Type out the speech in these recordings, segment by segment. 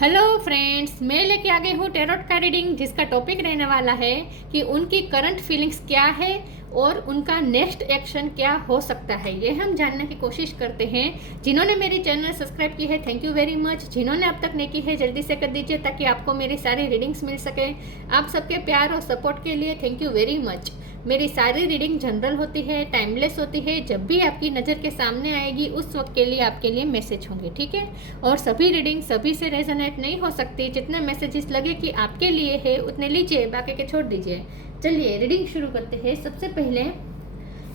Hello friends, मैं लेके आ गई हूँ टैरोट का रीडिंग, जिसका टॉपिक रहने वाला है कि उनकी करंट फीलिंग्स क्या है और उनका नेक्स्ट एक्शन क्या हो सकता है। ये हम जानने की कोशिश करते हैं। जिन्होंने मेरी चैनल सब्सक्राइब की है, थैंक यू वेरी मच। जिन्होंने अब तक नहीं की है, जल्दी से कर दीजिए ताकि आपको मेरी सारी रीडिंग्स मिल सके। आप सबके प्यार और सपोर्ट के लिए थैंक यू वेरी मच। मेरी सारी रीडिंग जनरल होती है, टाइमलेस होती है। जब भी आपकी नज़र के सामने आएगी उस वक्त के लिए आपके लिए मैसेज होंगे, ठीक है। और सभी रीडिंग सभी से रेजोनेट नहीं हो सकती। जितने मैसेजेस लगे कि आपके लिए है उतने लीजिए, बाकी के छोड़ दीजिए। चलिए रीडिंग शुरू करते हैं। सबसे पहले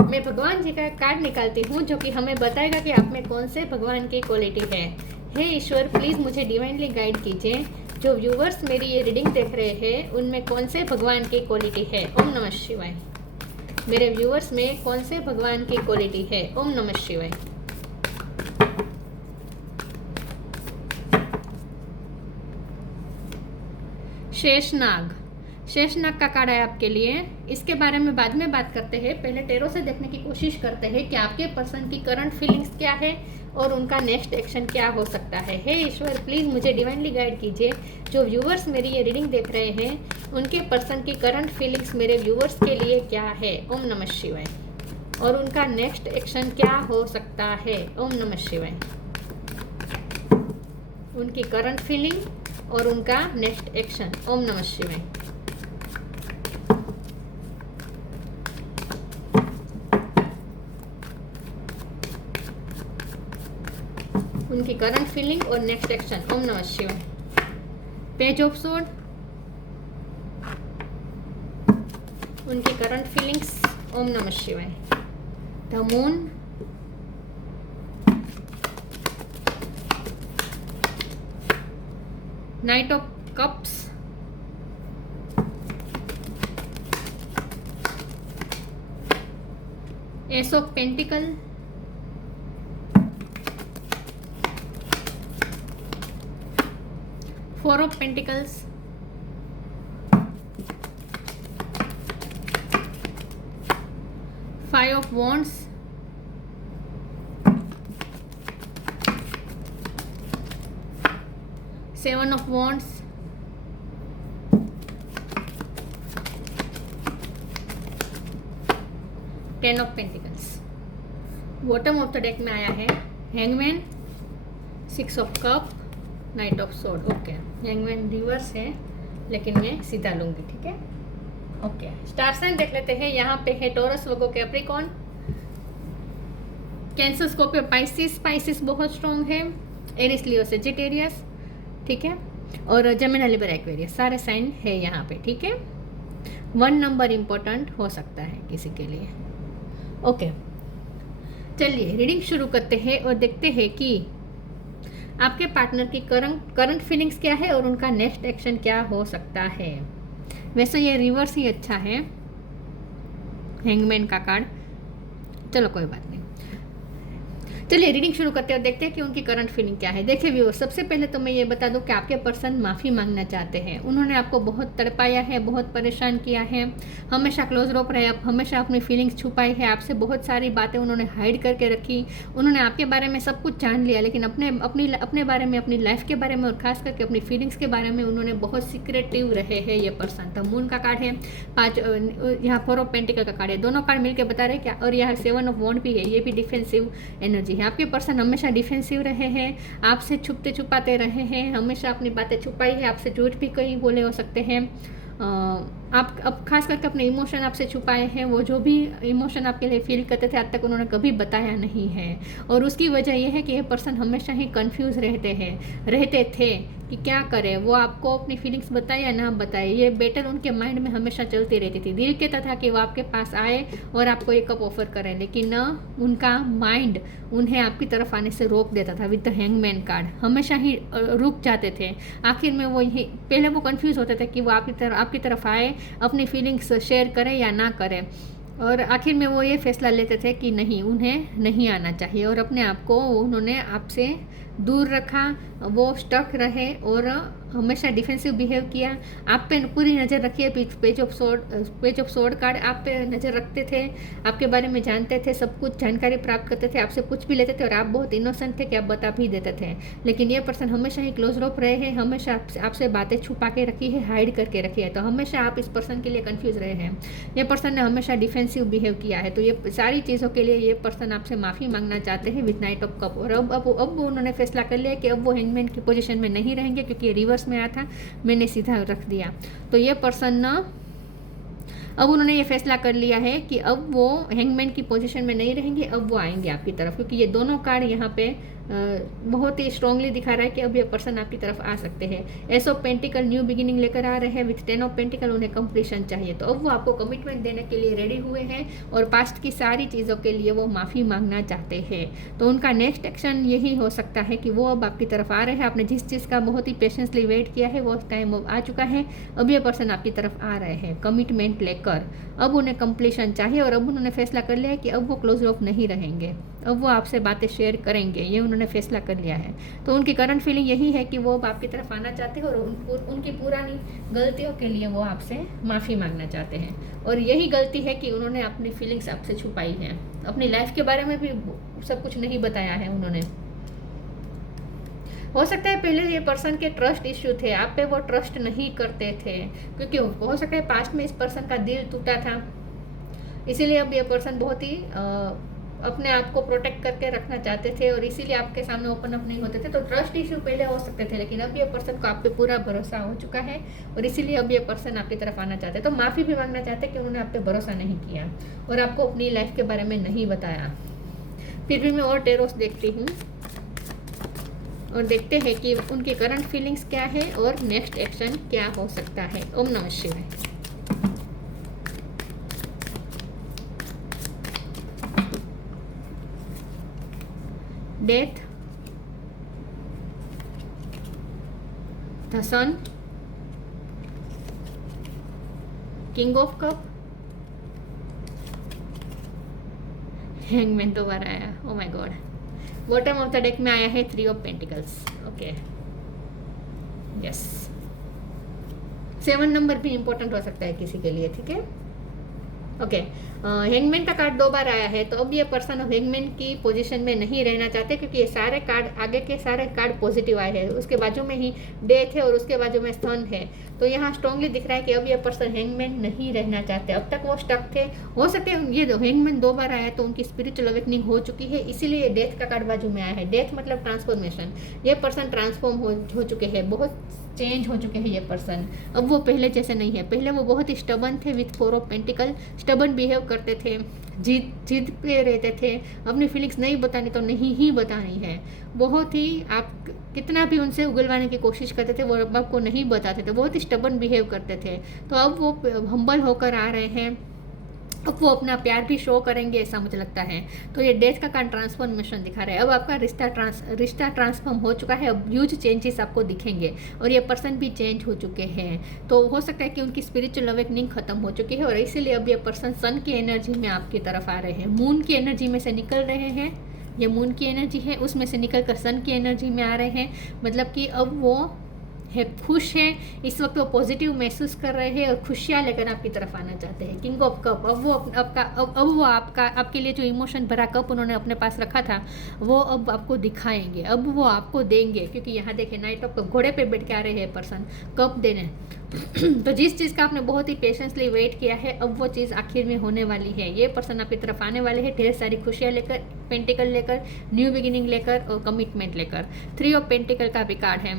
मैं भगवान जी का कार्ड निकालती हूँ जो कि हमें बताएगा कि आप में कौन से भगवान की क्वालिटी है। हे ईश्वर, प्लीज़ मुझे डिवाइनली गाइड कीजिए। जो व्यूवर्स मेरी ये रीडिंग देख रहे हैं उनमें कौन से भगवान की क्वालिटी है। ओम नमः शिवाय। मेरे व्यूवर्स में कौन से भगवान की क्वालिटी है। ओम नमः शिवाय। शेषनाग, शेषनाग का कार्ड है आपके लिए। इसके बारे में बाद में बात करते हैं। पहले टेरो से देखने की कोशिश करते हैं कि आपके पर्सन की करंट फीलिंग्स क्या है और उनका नेक्स्ट एक्शन क्या हो सकता है। हे ईश्वर, प्लीज़ मुझे डिवाइनली गाइड कीजिए। जो व्यूवर्स मेरी ये रीडिंग देख रहे हैं उनके पर्सन की करंट फीलिंग्स मेरे व्यूवर्स के लिए क्या है। ओम नमः शिवाय। और उनका नेक्स्ट एक्शन क्या हो सकता है। ओम नमः शिवाय। उनकी करंट फीलिंग और उनका नेक्स्ट एक्शन। ओम नमः शिवाय। उनकी करंट फीलिंग और नेक्स्ट एक्शन। ओम नमः शिवाय। पेज ऑफ सोर्ड, उनकी करंट फीलिंग्स। ओम नमः शिवाय। The moon, night of cups, S of pentacle, four of pentacles, five of wands, seven of wands, ten of pentacles. Bottom of the deck में आया है hangman, six of cup, night of sword. Okay, hangman reverse है लेकिन मैं सीधा लूंगी, ठीक है। ओके, स्टार साइन देख लेते हैं। यहाँ पे है Taurus, Virgo, Capricorn, Cancer, Scorpio, Pisces. Pisces बहुत स्ट्रॉन्ग है। एरिस, लियो, सजिटेरियस, ठीक है। और जेमिनी, लिबर, एक्वेरियस, सारे साइन है यहाँ पे, ठीक है। 1 नंबर इम्पोर्टेंट हो सकता है किसी के लिए। ओके, चलिए रीडिंग शुरू करते हैं और देखते हैं कि आपके पार्टनर की करंट फीलिंग्स क्या है और उनका नेक्स्ट एक्शन क्या हो सकता है। वैसे ये रिवर्स ही अच्छा है, हैंगमैन का कार्ड। चलो कोई बात नहीं, चलिए रीडिंग शुरू करते हैं और देखते हैं कि उनकी करंट फीलिंग क्या है। देखिए व्यूअर्स, सबसे पहले तो मैं ये बता दूं कि आपके पर्सन माफ़ी मांगना चाहते हैं। उन्होंने आपको बहुत तड़पाया है, बहुत परेशान किया है, हमेशा क्लोज रोक रहे, आप हमेशा अपनी फीलिंग्स छुपाई है, आपसे बहुत सारी बातें उन्होंने हाइड करके रखी। उन्होंने आपके बारे में सब कुछ जान लिया, लेकिन अपने बारे में, अपनी लाइफ के बारे में और खास करके अपनी फीलिंग्स के बारे में उन्होंने बहुत सीक्रेटिव रहे हैं ये पर्सन। द मून का कार्ड है, 5, यहाँ 4 ऑफ पेंटिकल का कार्ड है। दोनों कार्ड मिलकर बता रहे क्या। और यहाँ 7 ऑफ वॉन्ड भी है, ये भी डिफेंसिव एनर्जी है। आपके पर्सन हमेशा डिफेंसिव रहे हैं, आपसे छुपते छुपाते रहे हैं, हमेशा अपनी बातें छुपाई है, आपसे झूठ भी कहीं बोले हो सकते हैं। आप अब खास करके अपने इमोशन आपसे छुपाए हैं। वो जो भी इमोशन आपके लिए फील करते थे आज तक उन्होंने कभी बताया नहीं है। और उसकी वजह यह है कि ये पर्सन हमेशा ही कंफ्यूज रहते थे कि क्या करें। वो आपको अपनी फीलिंग्स बताए या ना बताए, ये बेटर उनके माइंड में हमेशा चलती रहती थी। दिल कहता था कि वो आपके पास आए और आपको एक कप ऑफर करें, लेकिन उनका माइंड उन्हें आपकी तरफ आने से रोक देता था। विद द हैंगमैन कार्ड हमेशा ही रुक जाते थे। आखिर में वो यही, पहले वो कंफ्यूज होते थे कि वो आपकी तरफ आए, अपनी फीलिंग्स शेयर करें या ना करें। और आखिर में वो ये फैसला लेते थे कि नहीं, उन्हें नहीं आना चाहिए और अपने आप को उन्होंने आपसे दूर रखा, वो स्टक रहे और हमेशा डिफेंसिव बिहेव किया। आप पे पूरी नज़र रखी है। पेज ऑफ सोर्ड कार्ड आप पे नज़र रखते थे, आपके बारे में जानते थे, सब कुछ जानकारी प्राप्त करते थे, आपसे कुछ भी लेते थे और आप बहुत इनोसेंट थे कि आप बता भी देते थे। लेकिन ये पर्सन हमेशा ही क्लोज रोप रहे हैं, हमेशा आपसे बातें छुपा के रखी है, हाइड करके रखी है। तो हमेशा आप इस पर्सन के लिए कन्फ्यूज़ रहे हैं। ये पर्सन ने हमेशा डिफेंसिव बिहेव किया है। तो ये सारी चीज़ों के लिए ये पर्सन आपसे माफ़ी मांगना चाहते हैं विथ नाइट ऑफ कप। और अब उन्होंने फैसला कर लिया कि अब वो हैंगमैन की पोजीशन में नहीं रहेंगे, क्योंकि ये रिवर्स में आया था, मैंने सीधा रख दिया। तो ये पर्सन ना अब उन्होंने ये फैसला कर लिया है कि अब वो हैंगमैन की पोजीशन में नहीं रहेंगे, अब वो आएंगे आपकी तरफ, क्योंकि ये दोनों कार्ड यहाँ पे बहुत ही स्ट्रांगली दिखा रहा है कि अब ये पर्सन आपकी तरफ आ सकते हैं। S of pentacle new beginning लेकर आ रहे हैं विथ 10 ऑफ पेंटिकल, उन्हें कंप्लीशन चाहिए। तो अब वो आपको कमिटमेंट देने के लिए रेडी हुए हैं और पास्ट की सारी चीज़ों के लिए वो माफ़ी मांगना चाहते हैं। तो उनका नेक्स्ट एक्शन यही हो सकता है कि वो अब आपकी तरफ आ रहे हैं। आपने जिस चीज़ का बहुत ही पेशेंसली वेट किया है वो टाइम अब आ चुका है। अब ये पर्सन आपकी तरफ आ रहे हैं कमिटमेंट लेकर। अब उन्हें कंप्लीशन चाहिए और अब उन्होंने फैसला कर लिया है कि अब वो क्लोज ऑफ नहीं रहेंगे, अब वो आपसे बातें शेयर करेंगे, ये उन्होंने फैसला कर लिया है। तो उनकी करंट फीलिंग यही है कि वो अब आपकी तरफ आना चाहते हैं और उनकी पुरानी गलतियों के लिए वो आपसे माफ़ी मांगना चाहते हैं। और यही गलती है कि उन्होंने अपनी फीलिंग्स आपसे छुपाई हैं, अपनी लाइफ के बारे में भी सब कुछ नहीं बताया है उन्होंने। हो सकता है पहले ये पर्सन के ट्रस्ट इश्यू थे, आप पे वो ट्रस्ट नहीं करते थे, क्योंकि हो सकता है पास्ट में इस पर्सन का दिल टूटा था, इसीलिए अब ये पर्सन बहुत ही अपने आप को प्रोटेक्ट करके रखना चाहते थे और इसीलिए आपके सामने ओपन अप नहीं होते थे। तो ट्रस्ट इश्यू पहले हो सकते थे, लेकिन अब ये पर्सन को आप पे पूरा भरोसा हो चुका है और इसीलिए अब ये पर्सन आपकी तरफ आना चाहते हैं। तो माफ़ी भी मांगना चाहते हैं कि उन्होंने आप पे भरोसा नहीं किया और आपको अपनी लाइफ के बारे में नहीं बताया। फिर भी मैं और टेरोस देखती हूँ और देखते हैं कि उनकी करंट फीलिंग्स क्या है और नेक्स्ट एक्शन क्या हो सकता है। ओम नमः शिवाय। Death, the sun, king of cup, hangman दोबारा आया। Oh my god. Bottom of the deck में आया है 3 of pentacles. Okay, yes, 7 number भी इंपॉर्टेंट हो सकता है किसी के लिए, ठीक है। ओके, हैंगमैन का कार्ड 2 बार आया है। तो अब ये पर्सन हैंगमैन की पोजीशन में नहीं रहना चाहते, क्योंकि ये सारे कार्ड, आगे के सारे कार्ड पॉजिटिव आए हैं। उसके बाजू में ही डेथ है और उसके बाजू में सन है। तो यहाँ स्ट्रांगली दिख रहा है कि अब ये पर्सन हैंगमैन नहीं रहना चाहते। अब तक वो स्टक थे, हो सकते हैं ये हैंगमैन 2 बार आया है तो उनकी स्पिरिचुअल अवेकनिंग हो चुकी है, इसीलिए डेथ का कार्ड बाजू में आया है। डेथ मतलब ट्रांसफॉर्मेशन। ये पर्सन ट्रांसफॉर्म हो चुके हैं, बहुत चेंज हो चुके हैं ये पर्सन। अब वो पहले जैसे नहीं है। पहले वो बहुत ही स्टबन थे with 4 of pentacle, stubborn behave करते थे, जिद पे रहते थे, अपनी फीलिंग्स नहीं बतानी तो नहीं ही बतानी है। बहुत ही आप कितना भी उनसे उगलवाने की कोशिश करते थे वो आपको नहीं बताते थे, बहुत ही स्टबन बिहेव करते थे। तो अब वो हम्बल होकर आ रहे हैं, अब वो अपना प्यार भी शो करेंगे, ऐसा मुझे लगता है। तो ये डेथ का कार्ड ट्रांसफॉर्मेशन दिखा रहा है। अब आपका रिश्ता ट्रांसफॉर्म हो चुका है, अब ह्यूज चेंजेस आपको दिखेंगे और ये पर्सन भी चेंज हो चुके हैं। तो हो सकता है कि उनकी स्पिरिचुअल अवेकनिंग खत्म हो चुकी है और इसीलिए अब ये पर्सन सन की एनर्जी में आपकी तरफ आ रहे हैं, मून की एनर्जी में से निकल रहे हैं। ये मून की एनर्जी है, उसमें से निकल कर सन की एनर्जी में आ रहे हैं। मतलब कि अब वो है खुश हैं, इस वक्त वो पॉजिटिव महसूस कर रहे हैं और खुशियाँ लेकर आपकी तरफ आना चाहते हैं। किंग ऑफ कप, अब वो आपके लिए जो इमोशन भरा कप उन्होंने अपने पास रखा था वो अब आपको दिखाएंगे, अब वो आपको देंगे, क्योंकि यहाँ देखें नाइट ऑफ कप, घोड़े पे बैठ के आ रहे हैं पर्सन कप देने। तो जिस चीज़ का आपने बहुत ही पेशेंसली वेट किया है अब वो चीज़ आखिर में होने वाली है। ये पर्सन आपकी तरफ आने वाले हैं ढेर सारी खुशियाँ लेकर, पेंटिकल लेकर, न्यू बिगिनिंग लेकर और कमिटमेंट लेकर। 3 ऑफ पेंटिकल का भी कार्ड है,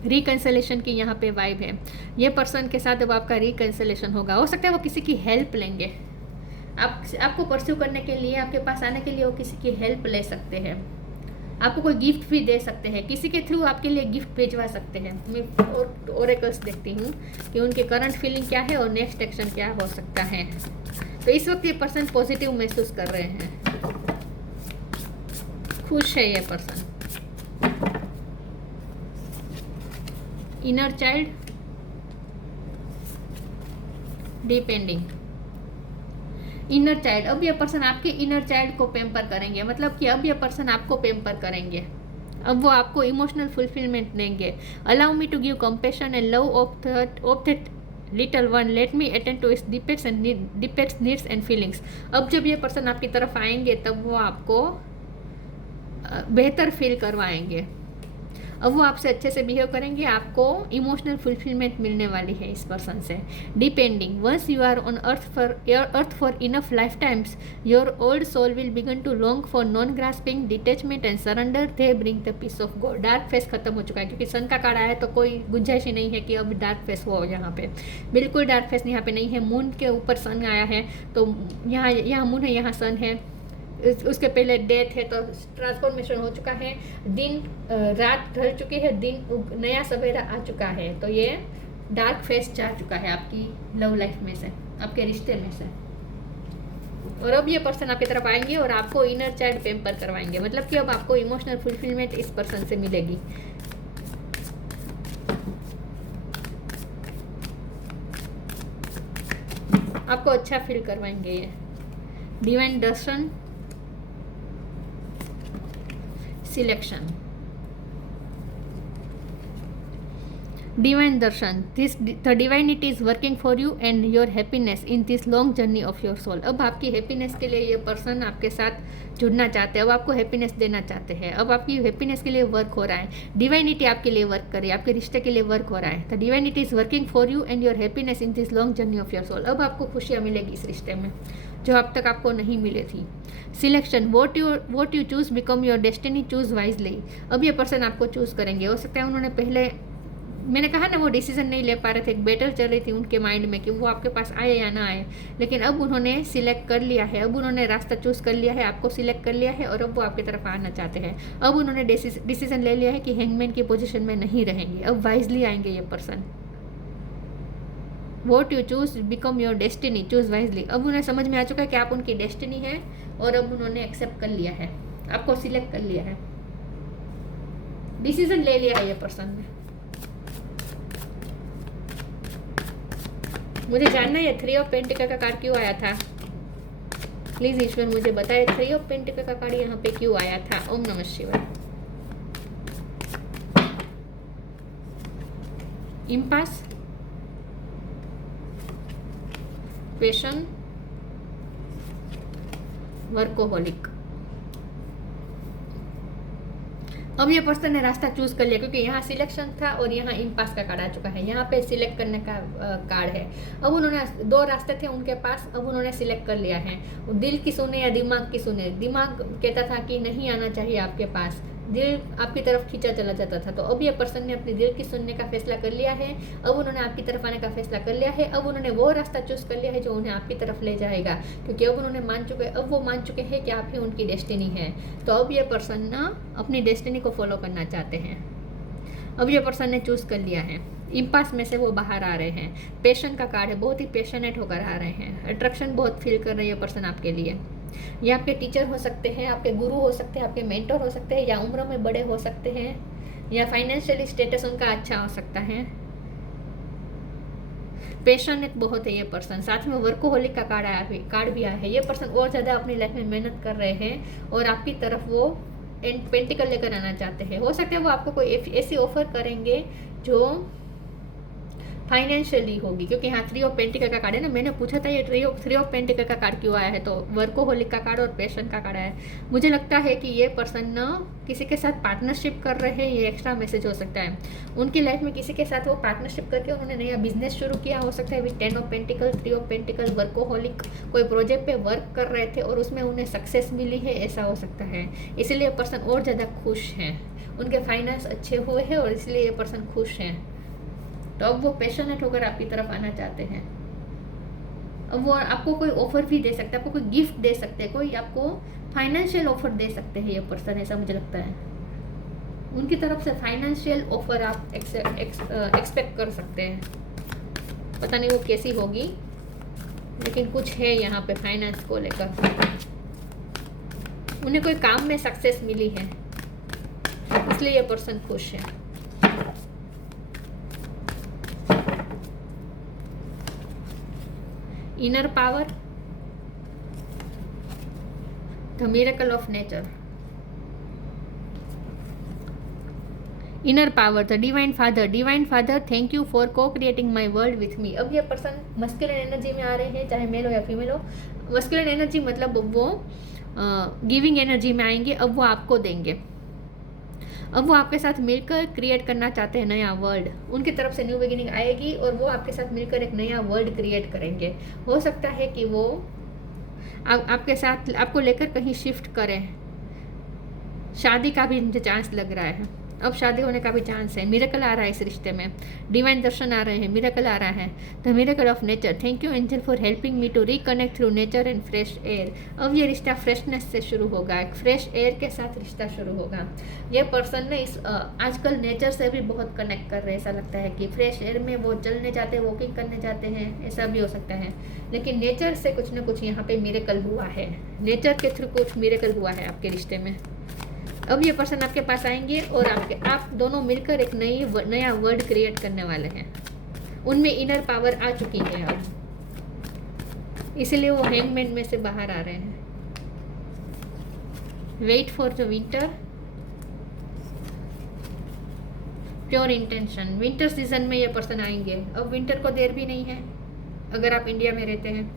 रिकन्सिलेशन की यहाँ पे वाइब है। ये पर्सन के साथ अब आपका रिकन्सिलेशन होगा। हो सकता है वो किसी की हेल्प लेंगे, आपको परस्यू करने के लिए, आपके पास आने के लिए वो किसी की हेल्प ले सकते हैं, आपको कोई गिफ्ट भी दे सकते हैं, किसी के थ्रू आपके लिए गिफ्ट भेजवा सकते हैं। मैं ओरेकल्स देखती हूँ कि उनकी करंट फीलिंग क्या है और नेक्स्ट एक्शन क्या हो सकता है। तो इस वक्त ये पर्सन पॉजिटिव महसूस कर रहे हैं, खुश है ये person. Inner child, depending, inner child, अब ये पर्सन आपके इनर चाइल्ड को पेम्पर करेंगे, मतलब कि अब ये पर्सन आपको पेम्पर करेंगे, अब वो आपको इमोशनल फुलफिलमेंट देंगे। Allow me to give compassion and love of that little one, let me attend to its deepest needs and feelings. अब जब ये पर्सन आपकी तरफ आएंगे तब वो आपको बेहतर फील करवाएंगे। अब वो आपसे अच्छे से बिहेव करेंगे, आपको इमोशनल फुलफिलमेंट मिलने वाली है इस पर्सन से। Depending, once you are on earth for enough life times, your old soul will begin to long for non grasping, detachment and surrender, they bring the peace of God. Dark phase खत्म हो चुका है, क्योंकि सन का card आया है तो कोई गुंजाइश ही नहीं है कि अब डार्क फेस हो यहाँ पे। बिल्कुल डार्क फेस यहाँ पे नहीं है। मून के ऊपर सन आया है, तो यहाँ मून है, यहाँ सन है, उसके पहले डेथ है, तो ट्रांसफॉर्मेशन हो चुका है। दिन रात ढल चुकी है, दिन नया सवेरा आ चुका है। तो ये डार्क फेस जा चुका है आपकी लव लाइफ में से, आपके रिश्ते में से। और अब ये पर्सन आपकी तरफ आएंगे और आपको इनर चाइल्ड पेम्पर करवाएंगे, मतलब कि अब आपको इमोशनल फुलफिलमेंट इस पर्सन से मिलेगी। आपको अच्छा फील करवाएंगे ये। Divine darshan, selection, divine darshan, this the divinity is working for you and your happiness in this long journey of your soul. अब आपकी हैप्पीनेस के लिए ये पर्सन आपके साथ जुड़ना चाहते हैं, अब आपको हैप्पीनेस देना चाहते हैं, अब आपकी हैप्पीनेस के लिए वर्क हो रहा है। डिवाइनिटी आपके लिए वर्क करे, आपके रिश्ते के लिए वर्क हो रहा है। The divinity is working for you and your happiness in this long journey of your soul. अब आपको खुशियाँ मिलेगी इस रिश्ते में जो अब तक आपको नहीं मिली थी। Selection, what you choose become your destiny, choose wisely. अब ये पर्सन आपको चूज करेंगे। हो सकता है उन्होंने पहले, मैंने कहा ना, वो डिसीजन नहीं ले पा रहे थे, एक बैटल चल रही थी उनके माइंड में कि वो आपके पास आए या ना आए, लेकिन अब उन्होंने सिलेक्ट कर लिया है, अब उन्होंने रास्ता चूज कर लिया है, आपको सिलेक्ट कर लिया है और अब वो आपकी तरफ आना चाहते हैं। अब उन्होंने डिसीजन ले लिया है कि हैंगमैन की पोजीशन में नहीं रहेंगे, अब वाइजली आएंगे ये person. What you choose become your destiny, choose wisely. अब उन्हें समझ में आ चुका है कि आप उनकी डेस्टिनी है और अब उन्होंने एक्सेप्ट कर लिया है, आपको सिलेक्ट कर लिया है, डिसीजन ले लिया है ये पर्सन ने। मुझे जानना है 3 ऑफ पेंटिकल का कार्ड क्यों आया था। प्लीज ईश्वर मुझे बताए 3 ऑफ पेंटिकल का कार्ड यहाँ पे क्यों आया था। ओम नमः शिवाय। इम्पास, पेशन, वर्कोहोलिक। अब ये पर्सन ने रास्ता चूज कर लिया, क्योंकि यहाँ सिलेक्शन था और यहाँ इम्पास का कार्ड आ चुका है, यहाँ पे सिलेक्ट करने का कार्ड है। अब उन्होंने 2 रास्ते थे उनके पास, अब उन्होंने सिलेक्ट कर लिया है। दिल की सुने या दिमाग की सुने। दिमाग कहता था कि नहीं आना चाहिए आपके पास, दिल आपकी तरफ खींचा चला जाता था, तो अब ये पर्सन ने अपनी दिल की सुनने का फैसला कर लिया है। अब उन्होंने आपकी तरफ आने का फैसला कर लिया है। अब उन्होंने वो रास्ता चूज कर लिया है जो उन्हें आपकी तरफ ले जाएगा, क्योंकि अब उन्होंने अब वो मान चुके हैं कि आप ही उनकी डेस्टिनी है। तो अब ये पर्सन ना अपनी डेस्टिनी को फॉलो करना चाहते हैं। अब ये पर्सन ने चूज कर लिया है। इम्पास में से वो बाहर आ रहे हैं। पैशन का कार्ड है, बहुत ही पैशनेट होकर आ रहे हैं, अट्रैक्शन बहुत फील कर रही है पर्सन आपके लिए। ये आपके टीचर हो सकते हैं, आपके गुरु हो सकते हैं, आपके मेंटर हो सकते हैं, या उम्र में बड़े हो सकते हैं, या फाइनेंशियल स्टेटस उनका अच्छा हो सकता है। पैशनेट बहुत है ये पर्सन। साथ में वर्कोहोलिक का कार्ड भी आया है। ये पर्सन और ज़्यादा अपनी लाइफ में मेहनत कर रहे हैं और आपकी तरफ वो पेंटिकल लेकर आना चाहते हैं। हो सकता है वो आपको कोई ऐसी ऑफर करेंगे जो फाइनेंशियली होगी, क्योंकि यहाँ 3 ऑफ पेंटिकल का कार्ड है ना। मैंने पूछा था ये 3 ऑफ पेंटिकल का कार्ड क्यों आया है, तो वर्कोहोलिक का कार्ड और पैशन का कार्ड आया है। मुझे लगता है कि ये पर्सन ना किसी के साथ पार्टनरशिप कर रहे हैं, ये एक्स्ट्रा मैसेज हो सकता है। उनकी लाइफ में किसी के साथ वो पार्टनरशिप करके उन्होंने नया बिजनेस शुरू किया, हो सकता है with 10 of pentacle, 3 of pentacle, workaholic. कोई प्रोजेक्ट पे वर्क कर रहे थे और उसमें उन्हें सक्सेस मिली है, ऐसा हो सकता है। इसलिए पर्सन और ज़्यादा खुश हैं, उनके फाइनेंस अच्छे हुए हैं और इसलिए ये पर्सन खुश हैं। तो अब वो पैशनेट होकर आपकी तरफ आना चाहते हैं। अब वो आपको कोई ऑफर भी दे सकते हैं, आपको कोई गिफ्ट दे सकते हैं, कोई आपको फाइनेंशियल ऑफर दे सकते हैं ये पर्सन, ऐसा मुझे लगता है। उनकी तरफ से फाइनेंशियल ऑफर आप एक्सपेक्ट कर सकते हैं। पता नहीं वो कैसी होगी, लेकिन कुछ है यहाँ पे फाइनेंस को लेकर। उन्हें कोई काम में सक्सेस मिली है, इसलिए ये पर्सन खुश है। Inner power, the miracle of nature, inner power, the divine father thank you for को creating my world with me. अब ये पर्सन मस्कुलिन एनर्जी में आ रहे हैं, चाहे मेल हो या फीमेल हो। मस्कुलिन एनर्जी मतलब वो गिविंग एनर्जी में आएंगे। अब वो आपको देंगे, अब वो आपके साथ मिलकर क्रिएट करना चाहते हैं नया वर्ल्ड। उनकी तरफ से न्यू बिगिनिंग आएगी और वो आपके साथ मिलकर एक नया वर्ल्ड क्रिएट करेंगे। हो सकता है कि वो आपके साथ आपको लेकर कहीं शिफ्ट करें। शादी का भी मुझे चांस लग रहा है, अब शादी होने का भी चांस है। मिरेकल आ रहा है इस रिश्ते में, डिवाइन दर्शन आ रहे हैं, मिरेकल आ रहा है। The miracle of nature, thank you angel for helping me to reconnect through nature and fresh air. अब ये रिश्ता फ्रेशनेस से शुरू होगा, एक फ्रेश एयर के साथ रिश्ता शुरू होगा। ये पर्सन ने इस आजकल नेचर से भी बहुत कनेक्ट कर रहे हैं। ऐसा लगता है कि फ्रेश एयर में वो चलने जाते हैं, वॉकिंग करने जाते हैं, ऐसा भी हो सकता है। लेकिन नेचर से कुछ ना कुछ यहाँ पे मिरेकल हुआ है, नेचर के थ्रू कुछ मिरेकल हुआ है आपके रिश्ते में। अब ये पर्सन आपके पास आएंगे और आप दोनों मिलकर एक नया वर्ल्ड क्रिएट करने वाले हैं। उनमें इनर पावर आ चुकी है अब, इसलिए वो हैंगमैन में से बाहर आ रहे हैं। Wait for the winter, pure intention, winter season में ये पर्सन आएंगे। अब विंटर को देर भी नहीं है अगर आप इंडिया में रहते हैं।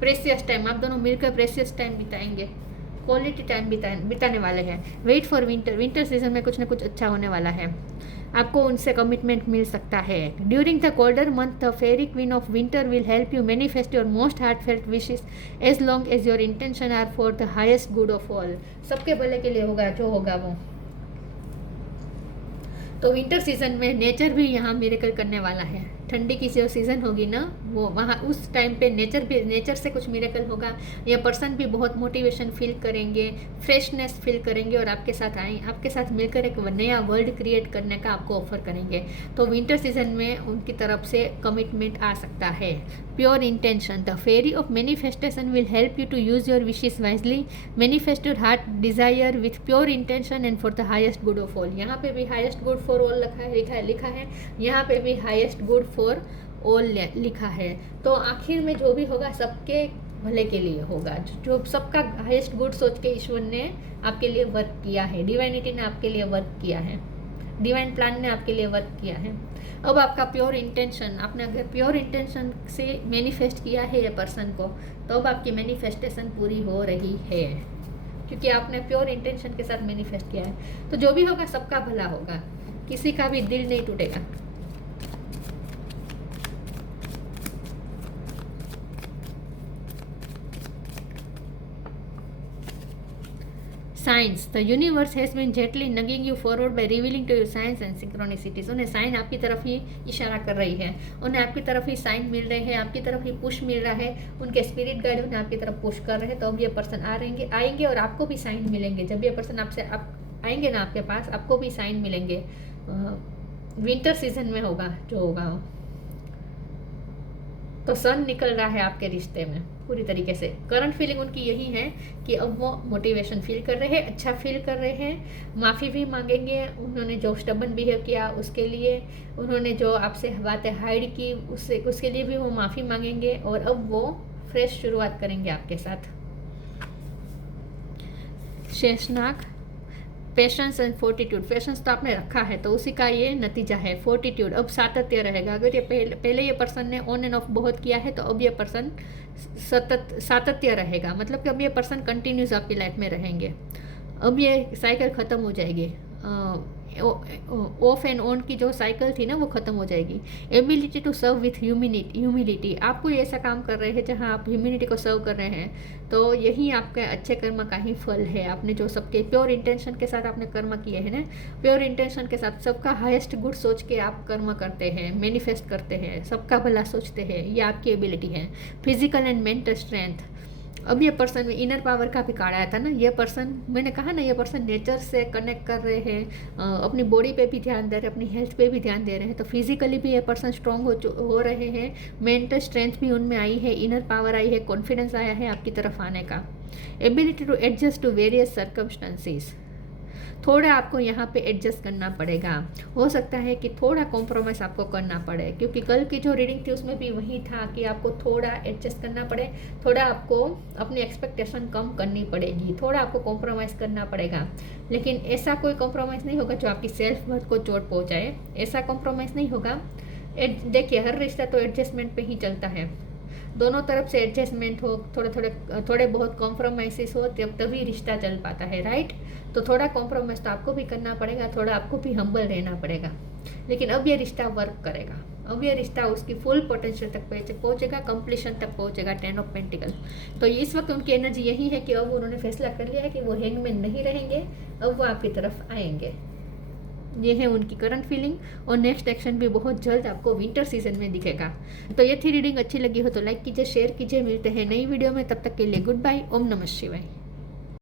प्रेशियस टाइम, आप दोनों मिलकर प्रेशियस टाइम बिताएंगे, क्वालिटी टाइम बिताने वाले हैं। Wait for winter, winter season में कुछ ना कुछ अच्छा होने वाला है, आपको उनसे कमिटमेंट मिल सकता है। During the colder month the fairy queen of winter will help you manifest your most heartfelt wishes as long as your intention are for the highest good of all. सबके भले के लिए होगा जो होगा वो। तो विंटर सीजन में नेचर भी यहाँ मिरेकल करने वाला है। ठंडी की जो सीज़न होगी ना, वो वहाँ उस टाइम पे नेचर से कुछ मिरेकल होगा। यह पर्सन भी बहुत मोटिवेशन फील करेंगे, फ्रेशनेस फील करेंगे और आपके साथ मिलकर एक नया वर्ल्ड क्रिएट करने का आपको ऑफर करेंगे। तो विंटर सीजन में उनकी तरफ से कमिटमेंट आ सकता है। Pure intention, the fairy of manifestation will help you to use your wishes wisely, manifest your heart desire with pure intention and for the highest good of all. यहाँ पे भी हाईएस्ट गुड फॉर ऑल लिखा है, यहाँ पे भी highest good for all लिखा है। तो आखिर में जो भी होगा सबके भले के लिए होगा। जो सबका हाईएस्ट गुड सोच के ईश्वर ने आपके लिए वर्क किया है, डिवाइनिटी ने आपके लिए वर्क किया है, डिवाइन प्लान ने आपके लिए वर्क किया है। अब आपका प्योर इंटेंशन, आपने अगर प्योर इंटेंशन से मैनिफेस्ट किया है ये पर्सन को, तो अब आपकी मैनिफेस्टेशन पूरी हो रही है, क्योंकि आपने प्योर इंटेंशन के साथ मैनिफेस्ट किया है। तो जो भी होगा सबका भला होगा, किसी का भी दिल नहीं टूटेगा। Science, the universe has been gently nagging you forward by revealing to your science and synchronicities. उन्हें साइन आपकी तरफ ही इशारा कर रही है, उन्हें आपकी तरफ ही साइन मिल रहे हैं, आपकी तरफ ही पुश मिल रहा है। उनके स्पिरिट गाइड उन्हें आपकी तरफ पुश कर रहे हैं। तो अब ये पर्सन आएंगे और आपको भी साइन मिलेंगे। जब ये पर्सन आप आएंगे ना आपके पास, आपको भी साइन मिलेंगे। विंटर सीजन में होगा जो होगा। तो सन निकल रहा है आपके रिश्ते में पूरी तरीके से। करंट फीलिंग उनकी यही है कि अब वो मोटिवेशन फील कर रहे हैं, अच्छा फील कर रहे हैं, माफ़ी भी मांगेंगे। उन्होंने जो स्टबन बिहेव किया उसके लिए, उन्होंने जो आपसे बातें हाइड की उसके लिए भी वो माफ़ी मांगेंगे और अब वो फ्रेश शुरुआत करेंगे आपके साथ। Sheshnag, patience and fortitude, patience तो आपने रखा है तो उसी का ये नतीजा है। फोर्टिट्यूड, अब सातत्य रहेगा। अगर ये पहले ये पर्सन ने ऑन एंड ऑफ बहुत किया है तो अब ये पर्सन सातत्य रहेगा, मतलब कि अब ये पर्सन कंटिन्यूस आपकी लाइफ में रहेंगे। अब ये साइकिल ख़त्म हो जाएगी, ऑफ एंड ऑन की जो साइकिल थी ना वो ख़त्म हो जाएगी। Ability to serve with humility, आप कोई ऐसा काम कर रहे हैं जहां आप ह्यूमिलिटी को सर्व कर रहे हैं, तो यही आपके अच्छे कर्म का ही फल है। आपने जो सबके प्योर इंटेंशन के साथ आपने कर्म किए हैं ना, प्योर इंटेंशन के साथ सबका हाईएस्ट गुड सोच के आप कर्म करते हैं, मैनिफेस्ट करते हैं, सबका भला सोचते हैं, ये आपकी एबिलिटी है। फिजिकल एंड मेंटल स्ट्रेंथ, अब ये पर्सन में इनर पावर का भी कार्ड आया था ना, ये पर्सन मैंने कहा ना, ये पर्सन नेचर से कनेक्ट कर रहे हैं, अपनी बॉडी पे भी ध्यान दे रहे हैं, अपनी हेल्थ पे भी ध्यान दे रहे हैं। तो फिजिकली भी ये पर्सन स्ट्रॉन्ग हो रहे हैं, मेंटल स्ट्रेंथ भी उनमें आई है, इनर पावर आई है, कॉन्फिडेंस आया है आपकी तरफ आने का। Ability to adjust to various circumstances, थोड़ा आपको यहाँ पे एडजस्ट करना पड़ेगा। हो सकता है कि थोड़ा कॉम्प्रोमाइज़ आपको करना पड़े, क्योंकि कल की जो रीडिंग थी उसमें भी वही था कि आपको थोड़ा एडजस्ट करना पड़े, थोड़ा आपको अपनी एक्सपेक्टेशन कम करनी पड़ेगी, थोड़ा आपको कॉम्प्रोमाइज़ करना पड़ेगा। लेकिन ऐसा कोई कॉम्प्रोमाइज़ नहीं होगा जो आपकी सेल्फ वर्थ को चोट पहुँचाए, ऐसा कॉम्प्रोमाइज़ नहीं होगा। देखिए, हर रिश्ता तो एडजस्टमेंट पे ही चलता है, दोनों तरफ से एडजस्टमेंट हो, थोड़े बहुत कॉम्प्रोमाइज़ हो, तभी रिश्ता चल पाता है, राइट। तो थोड़ा कॉम्प्रोमाइज़ तो आपको भी करना पड़ेगा, थोड़ा आपको भी हम्बल रहना पड़ेगा। लेकिन अब ये रिश्ता वर्क करेगा, अब ये रिश्ता उसकी फुल पोटेंशियल तक पहुँचेगा, कंप्लीशन तक पहुँचेगा, 10 ऑफ पेंटिकल। तो इस वक्त उनकी एनर्जी यही है कि अब उन्होंने फैसला कर लिया है कि वो हैंगमैन नहीं रहेंगे, अब वो आपकी तरफ आएंगे। ये है उनकी करंट फीलिंग, और नेक्स्ट एक्शन भी बहुत जल्द आपको विंटर सीजन में दिखेगा। तो ये थी रीडिंग, अच्छी लगी हो तो लाइक कीजिए, शेयर कीजिए। मिलते हैं नई वीडियो में, तब तक के लिए गुड बाय। ओम नमः शिवाय।